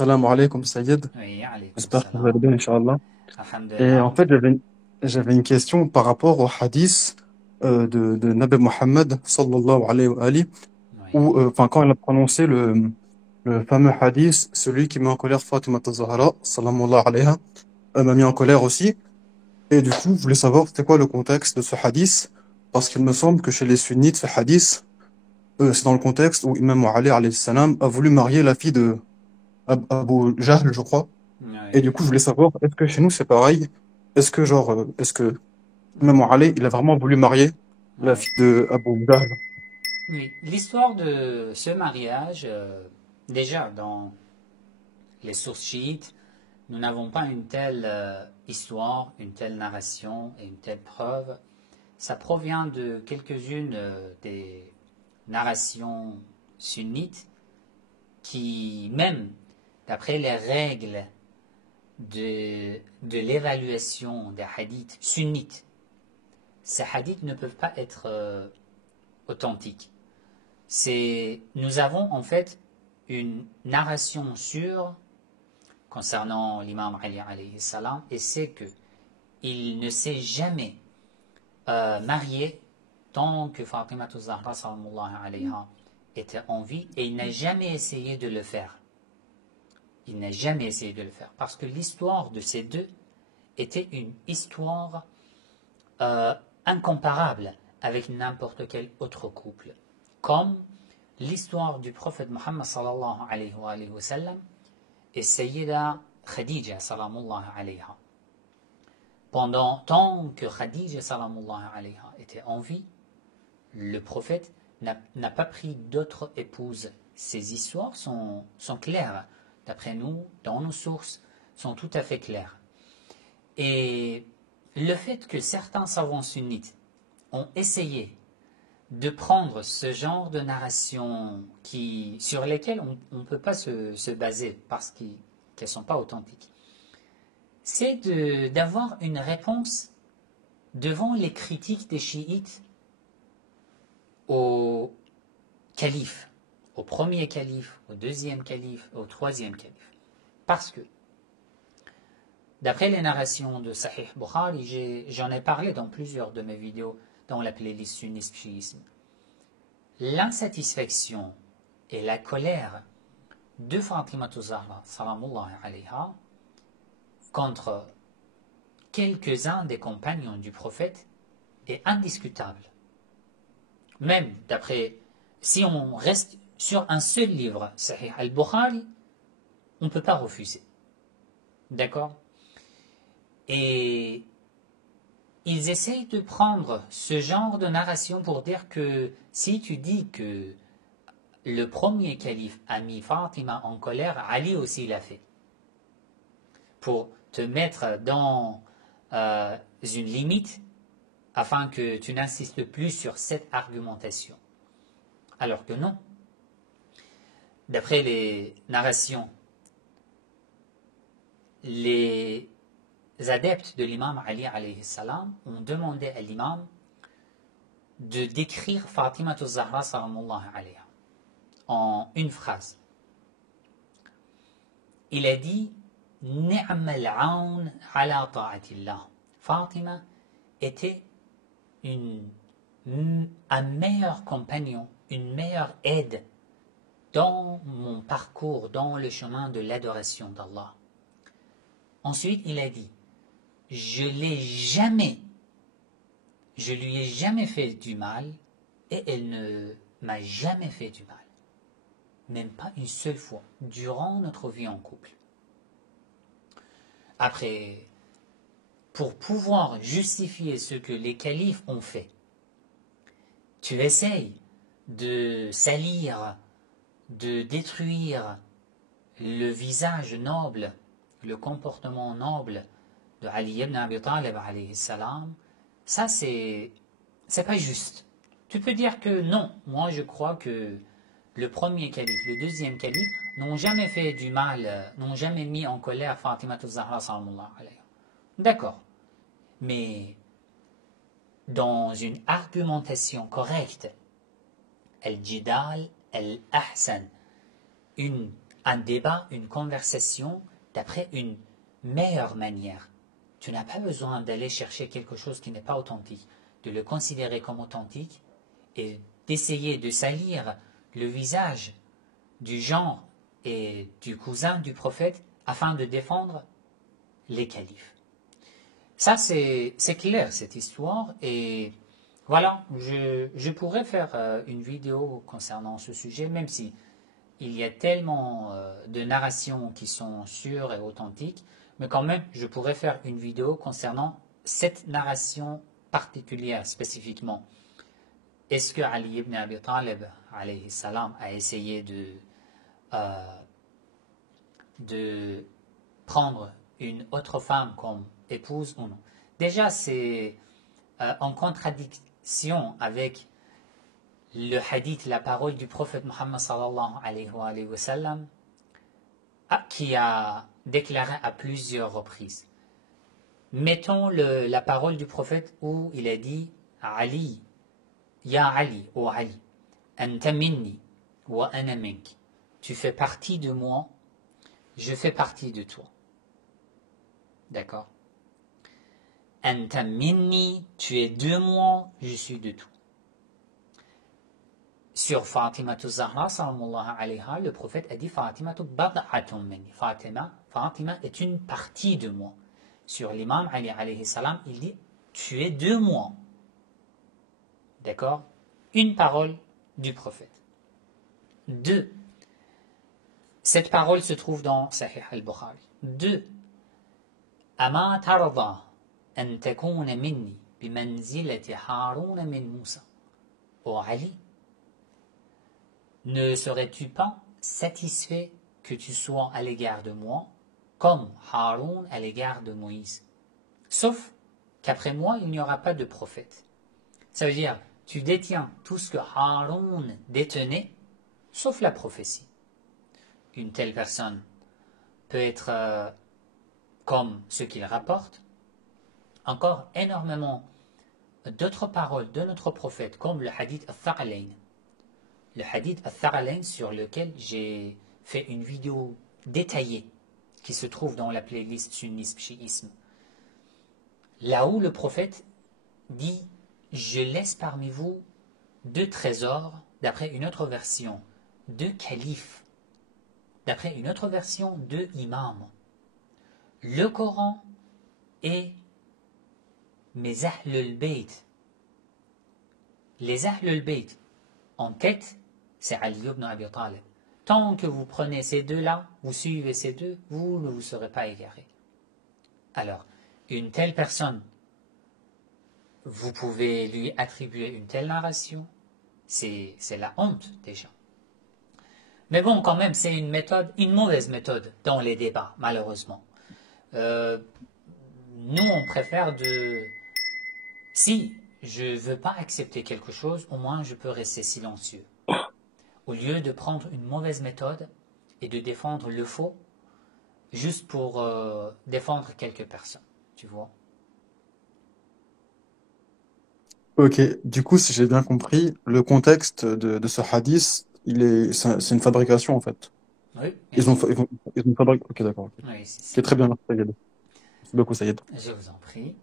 Salam alaikum, Sayyid. Oui, alaykoum J'espère que vous allez salam. bien, Inch'Allah. Et Alhamdulillah. en fait, j'avais une question par rapport au hadith de Nabi Muhammad, sallallahu alayhi wa alihi, où, Oui, quand il a prononcé le fameux hadith, celui qui met en colère Fatima Zahra, sallallahu alayha, m'a mis en colère aussi. Et du coup, je voulais savoir c'était quoi le contexte de ce hadith, parce qu'il me semble que chez les sunnites, ce hadith, c'est dans le contexte où Imam Ali alayhi salam a voulu marier la fille de Abu Jahl, je crois. Et du oui. coup, je voulais savoir, est-ce que chez nous c'est pareil? Est-ce que même Ali, il a vraiment voulu marier la Oui. fille de Abu Jahl? Oui. L'histoire de ce mariage, déjà dans les sources chiites, nous n'avons pas une telle histoire, une telle narration et une telle preuve. Ça provient de quelques-unes des narrations sunnites qui, même d'après les règles de l'évaluation des hadiths sunnites, ces hadiths ne peuvent pas être authentiques. Nous avons en fait une narration sûre concernant l'imam Ali alayhi salam, et c'est que il ne s'est jamais marié tant que Fatima Zahra sallallahu alayha était en vie, et il n'a jamais essayé de le faire. Il n'a jamais essayé de le faire parce que l'histoire de ces deux était une histoire euh, incomparable avec n'importe quel autre couple. Comme l'histoire du prophète Muhammad sallallahu alayhi wa sallam et Sayyida Khadija sallallahu alayha. Pendant tant que Khadija sallallahu alayha était en vie, le prophète n'a pas pris d'autres épouses. Ces histoires sont claires. D'après nous, dans nos sources, sont tout à fait claires. Et le fait que certains savants sunnites ont essayé de prendre ce genre de narration sur lesquelles on ne peut pas se baser parce qu'elles ne sont pas authentiques, c'est d'avoir une réponse devant les critiques des chiites au calife, au premier calife, au deuxième calife, au troisième calife. Parce que, d'après les narrations de Sahih Bukhari, j'en ai parlé dans plusieurs de mes vidéos dans la playlist sunnisme chiisme, l'insatisfaction et la colère de Fatima Zahra salamullahi alayha contre quelques-uns des compagnons du prophète est indiscutable. Même d'après, si on reste sur un seul livre, Sahih al-Bukhari, on ne peut pas refuser. D'accord? Et ils essayent de prendre ce genre de narration pour dire que si tu dis que le premier calife a mis Fatima en colère, Ali aussi l'a fait. Pour te mettre dans une limite afin que tu n'insistes plus sur cette argumentation. Alors que non. D'après les narrations, les adeptes de l'imam Ali alayhi salam ont demandé à l'imam de décrire Fatima Zahra sallallahu alayha en une phrase. Il a dit Ni'mal aun ala ta'atillah. Fatima était un meilleur compagnon, une meilleure aide dans mon parcours, dans le chemin de l'adoration d'Allah. Ensuite, il a dit je lui ai jamais fait du mal et elle ne m'a jamais fait du mal. Même pas une seule fois, durant notre vie en couple. Après, pour pouvoir justifier ce que les califes ont fait, tu essayes de salir, de détruire le visage noble, le comportement noble de Ali ibn Abi Talib alayhi salam, ça c'est pas juste. Tu peux dire que non, moi je crois que le premier calife, le deuxième calife n'ont jamais fait du mal, n'ont jamais mis en colère Fatima Zahra sallallahu alayhi. D'accord, mais dans une argumentation correcte, al-jidal al-ahsan, un débat, une conversation d'après une meilleure manière. Tu n'as pas besoin d'aller chercher quelque chose qui n'est pas authentique, de le considérer comme authentique et d'essayer de salir le visage du genre et du cousin du prophète afin de défendre les califes. Ça, c'est clair, cette histoire, et voilà, je pourrais faire une vidéo concernant ce sujet, même si il y a tellement de narrations qui sont sûres et authentiques, mais quand même, je pourrais faire une vidéo concernant cette narration particulière, spécifiquement. Est-ce que Ali ibn Abi Talib, alayhi salam, a essayé de prendre une autre femme comme épouse ou non? Déjà, c'est en contradiction avec le hadith, la parole du prophète Muhammad sallallahu alayhi wa sallam, qui a déclaré à plusieurs reprises. Mettons la parole du prophète où il a dit Ali, Ya Ali, ô Ali, anta minni wa ana mink. Tu fais partie de moi, je fais partie de toi. D'accord? Anta minni, tu es de moi, je suis de toi. Sur Fatima Zahra, sallallahu alayha, le prophète a dit Fatima bad'atun minni. Fatima est une partie de moi. Sur l'imam Ali alayhi salam, il dit tu es de moi. D'accord? Une parole du prophète. 2. Cette parole se trouve dans Sahih al-Bukhari. 2. Ama tarda an takuna minni bimanzilati Harun min Musa. Ô Ali, ne serais-tu pas satisfait que tu sois à l'égard de moi comme Haroun à l'égard de Moïse? Sauf qu'après moi, il n'y aura pas de prophète. Ça veut dire, tu détiens tout ce que Haroun détenait, sauf la prophétie. Une telle personne peut être comme ce qu'il rapporte. Encore énormément d'autres paroles de notre prophète, comme le hadith al-Thaqalayn. Le hadith al-Thaqalayn sur lequel j'ai fait une vidéo détaillée qui se trouve dans la playlist sunnisme-chiisme. Là où le prophète dit « Je laisse parmi vous 2 trésors » d'après une autre version, 2 califes, d'après une autre version, 2 imams, le Coran et mes Ahlul Bayt. Les Ahlul Bayt, en tête, c'est Ali ibn Abi Talib. Tant que vous prenez ces 2-là, vous suivez ces 2, vous ne vous serez pas égaré. Alors, une telle personne, vous pouvez lui attribuer une telle narration, c'est la honte déjà. Mais bon, quand même, c'est une mauvaise méthode dans les débats, malheureusement. Nous, on préfère si je ne veux pas accepter quelque chose, au moins je peux rester silencieux. Au lieu de prendre une mauvaise méthode et de défendre le faux, juste pour défendre quelques personnes, tu vois. Ok, du coup, si j'ai bien compris, le contexte de ce hadith, c'est une fabrication en fait. Oui, bien sûr. Ils ont fabriqué. Ok, d'accord. Ok. Oui, c'est Ok, ça. très bien, merci, Sayed. Merci beaucoup, Sayed. Je vous en prie.